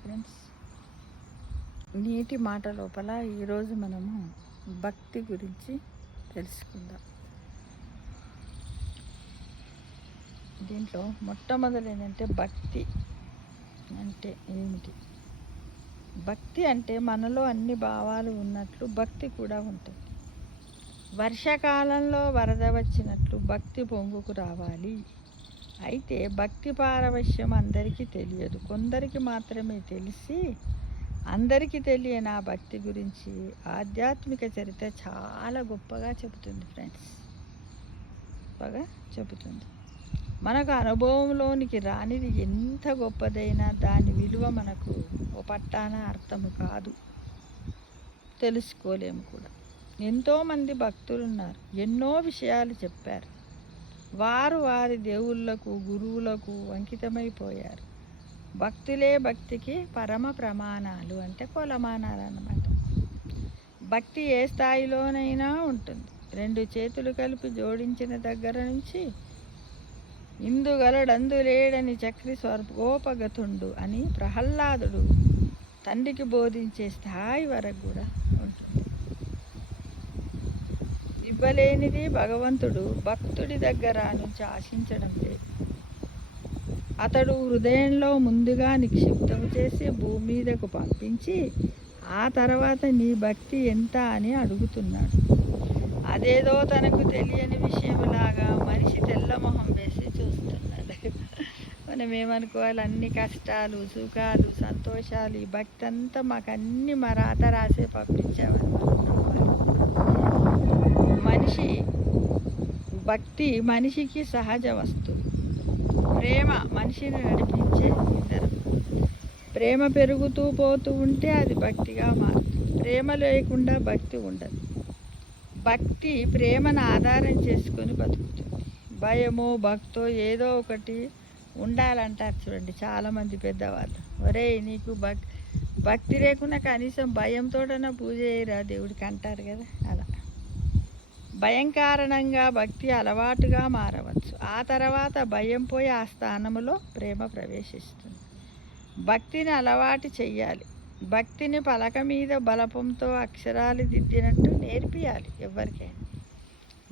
Friends, నీటి మాట లోపల ఈరోజు మనము భక్తి గురించి తెలుసుకుందాం. దీంట్లో మొట్టమొదలు ఏంటంటే భక్తి అంటే ఏమిటి? భక్తి అంటే మనలో అన్ని భావాలు ఉన్నట్లు భక్తి కూడా ఉంటుంది. వర్షాకాలంలో వరద వచ్చినట్లు భక్తి పొంగుకు రావాలి. అయితే భక్తి పారవశ్యం అందరికీ తెలియదు, కొందరికి మాత్రమే తెలిసి అందరికీ తెలియని ఆ భక్తి గురించి ఆధ్యాత్మిక చరిత్ర చాలా గొప్పగా చెబుతుంది. ఫ్రెండ్స్, గొప్పగా చెబుతుంది. మనకు అనుభవంలోనికి రానిది ఎంత గొప్పదైనా దాని విలువ మనకు ఓ పట్టాన అర్థము కాదు, తెలుసుకోలేము కూడా. ఎంతోమంది భక్తులున్నారు, ఎన్నో విషయాలు చెప్పారు. వారు వారి దేవుళ్ళకు గురువులకు అంకితమైపోయారు. భక్తులే భక్తికి పరమ ప్రమాణాలు, అంటే కొలమానాలు అన్నమాట. భక్తి ఏ స్థాయిలోనైనా ఉంటుంది. రెండు చేతులు కలిపి జోడించిన దగ్గర నుంచి ఇందుగలడందు లేడని చక్రి స్వర్గోపగతుండు అని ప్రహ్లాదుడు తండ్రికి బోధించే స్థాయి వరకు కూడా ఉంటుంది. ఇవ్వలేనిది భగవంతుడు భక్తుడి దగ్గర నుంచి ఆశించడం లేదు. అతడు హృదయంలో ముందుగా నిక్షిప్తం చేసి భూమి మీదకు పంపించి ఆ తర్వాత నీ భక్తి ఎంత అని అడుగుతున్నాడు. అదేదో తనకు తెలియని విషయంలాగా మనిషి తెల్లమొహం వేసి చూస్తున్నాడు. మనం ఏమనుకోవాలి, అన్ని కష్టాలు సుఖాలు సంతోషాలు ఈ భక్తి అంతా మాకు అన్ని మా రాత రాసే పంపించామని భక్తి మనిషికి సహజ వస్తువు. ప్రేమ మనిషిని నడిపించే ఇద్దరు. ప్రేమ పెరుగుతూ పోతూ ఉంటే అది భక్తిగా మారుతుంది. ప్రేమ లేకుండా భక్తి ఉండదు. భక్తి ప్రేమను ఆధారం చేసుకొని బతుకుతుంది. భయమో భక్తో ఏదో ఒకటి ఉండాలంటారు చూడండి చాలామంది పెద్దవాళ్ళు. ఒరేయ్, నీకు భక్తి లేకుండా కనీసం భయంతోటైనా పూజ చేయరా దేవుడికి అంటారు కదా. అలా భయం కారణంగా భక్తి అలవాటుగా మారవచ్చు. ఆ తర్వాత భయం పోయి ఆ స్థానంలో ప్రేమ ప్రవేశిస్తుంది. భక్తిని అలవాటు చెయ్యాలి. భక్తిని పలక మీద బలపంతో అక్షరాలు దిద్దినట్టు నేర్పియాలి.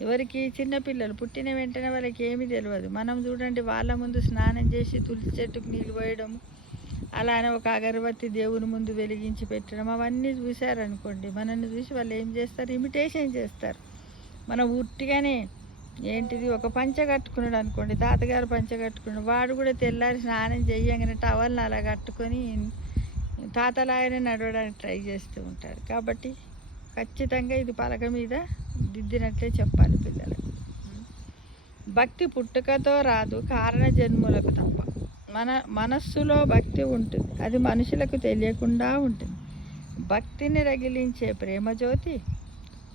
ఎవరికి చిన్నపిల్లలు పుట్టిన వెంటనే వాళ్ళకి ఏమీ తెలియదు. మనం చూడండి, వాళ్ళ ముందు స్నానం చేసి తులసి చెట్టుకు నీళ్ళు పోయడం, అలానే ఒక అగరబత్తి దేవుని ముందు వెలిగించి పెట్టడం, అవన్నీ చూశారనుకోండి, మనల్ని చూసి వాళ్ళు ఏం చేస్తారు, ఇమిటేషన్ చేస్తారు. మనం ఉట్టిగానే ఏంటిది ఒక పంచ కట్టుకున్నాడు అనుకోండి, తాతగారు పంచ కట్టుకున్నాడు, వాడు కూడా తెల్లారి స్నానం చేయగానే టవల్ని అలా కట్టుకొని తాతలాగానే నడవడానికి ట్రై చేస్తూ ఉంటాడు. కాబట్టి ఖచ్చితంగా ఇది పలక మీద దిద్దినట్లే చెప్పాలి పిల్లలకు. భక్తి పుట్టుకతో రాదు, కారణ జన్ములకు తప్ప. మన మనస్సులో భక్తి ఉంటుంది, అది మనుషులకు తెలియకుండా ఉంటుంది. భక్తిని రగిలించే ప్రేమజ్యోతి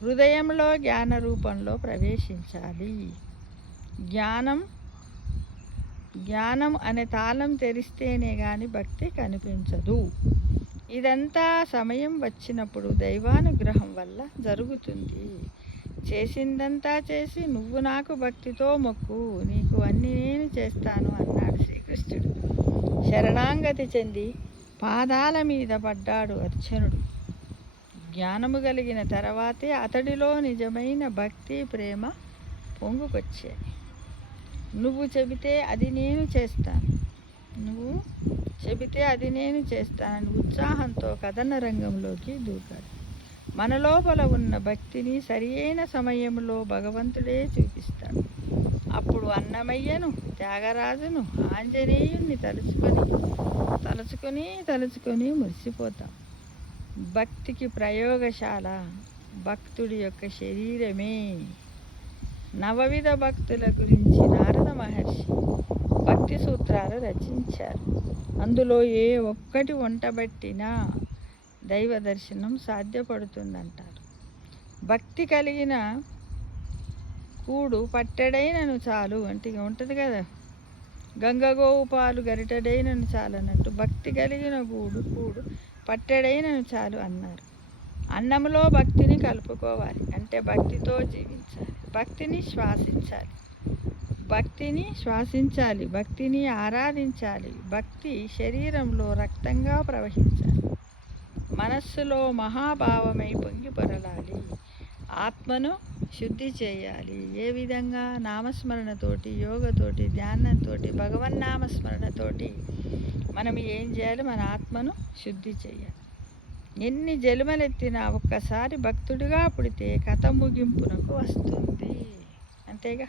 హృదయంలో జ్ఞాన రూపంలో ప్రవేశించాలి. జ్ఞానం అనే తాళం తెరిస్తేనే కానీ భక్తి కనిపించదు. ఇదంతా సమయం వచ్చినప్పుడు దైవానుగ్రహం వల్ల జరుగుతుంది. చేసిందంతా చేసి నువ్వు నాకు భక్తితో మొక్కు, నీకు అన్నీ నేను చేస్తాను అన్నాడు శ్రీకృష్ణుడు. శరణాగతి చెంది పాదాల మీద పడ్డాడు అర్జునుడు. జ్ఞానము కలిగిన తర్వాతే అతడిలో నిజమైన భక్తి ప్రేమ పొంగుకొచ్చాయి. నువ్వు చెబితే అది నేను చేస్తాను, అని ఉత్సాహంతో కథన రంగంలోకి దూకాడు. మన లోపల ఉన్న భక్తిని సరియైన సమయంలో భగవంతుడే చూపిస్తాడు. అప్పుడు అన్నమయ్యను, త్యాగరాజును, ఆంజనేయుణ్ణి తలుచుకొని మురిసిపోతాం. భక్తికి ప్రయోగశాల భక్తుడి యొక్క శరీరమే. నవవిధ భక్తుల గురించి నారద మహర్షి భక్తి సూత్రాలు రచించారు. అందులో ఏ ఒక్కటి వంటబట్టినా దైవ దర్శనం సాధ్యపడుతుందంటారు. భక్తి కలిగిన కూడు పట్టెడైనను చాలు అంటే ఉంటుంది కదా, గంగగోవు పాలు గరిటెడైనను చాలు అన్నట్టు భక్తి కలిగిన కూడు పట్టెడైనను చాలు అన్నారు. అన్నంలో భక్తిని కలుపుకోవాలి, అంటే భక్తితో జీవించాలి, భక్తిని శ్వాసించాలి. భక్తిని శ్వాసించాలి, భక్తిని ఆరాధించాలి. భక్తి శరీరంలో రక్తంగా ప్రవహించాలి, మనస్సులో మహాభావమై పొంగి పొరలాలి, ఆత్మను శుద్ధి చేయాలి. ఏ విధంగా? నామస్మరణతోటి, యోగతోటి, ధ్యానంతో, భగవన్నామస్మరణతోటి మనం ఏం చేయాలి? మన ఆత్మను శుద్ధి చేయాలి. ఎన్ని జన్మలెత్తినా ఒక్కసారి భక్తుడిగా పుడితే కథ ముగింపునకు వస్తుంది. అంతేగా?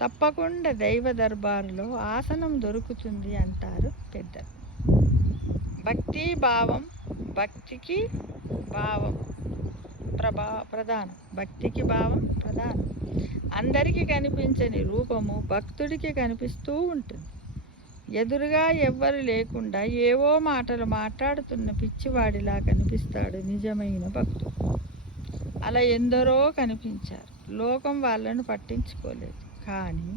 తప్పకుండా దైవ దర్బారులో ఆసనం దొరుకుతుంది అంటారు పెద్దలు. భక్తి భావం, భక్తికి భావం ప్రధానం. భక్తికి భావం ప్రధానం. అందరికీ కనిపించని రూపము భక్తుడికి కనిపిస్తూ ఉంటుంది. ఎదురుగా ఎవ్వరు లేకుండా ఏవో మాటలు మాట్లాడుతున్న పిచ్చివాడిలా కనిపిస్తాడు నిజమైన భక్తుడు. అలా ఎందరో కనిపించారు, లోకం వాళ్ళను పట్టించుకోలేదు. కానీ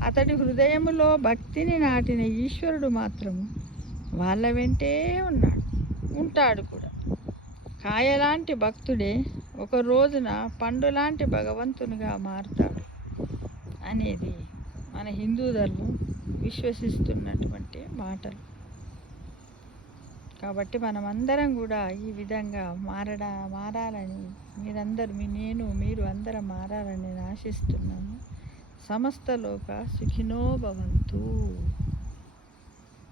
అతడి హృదయములో భక్తిని నాటిన ఈశ్వరుడు మాత్రం వాళ్ళ వెంటే ఉంటాడు కూడా. కాయలాంటి భక్తుడే ఒక రోజున పండులాంటి భగవంతునిగా మారుతాడు అనేది మన హిందూ ధర్మం విశ్వసిస్తున్నటువంటి మాటలు. కాబట్టి మనమందరం కూడా ఈ విధంగా మారాలని మీరు అందరం మారాలని ఆశిస్తున్నాను. సమస్త లోక సుఖినో భవంతు.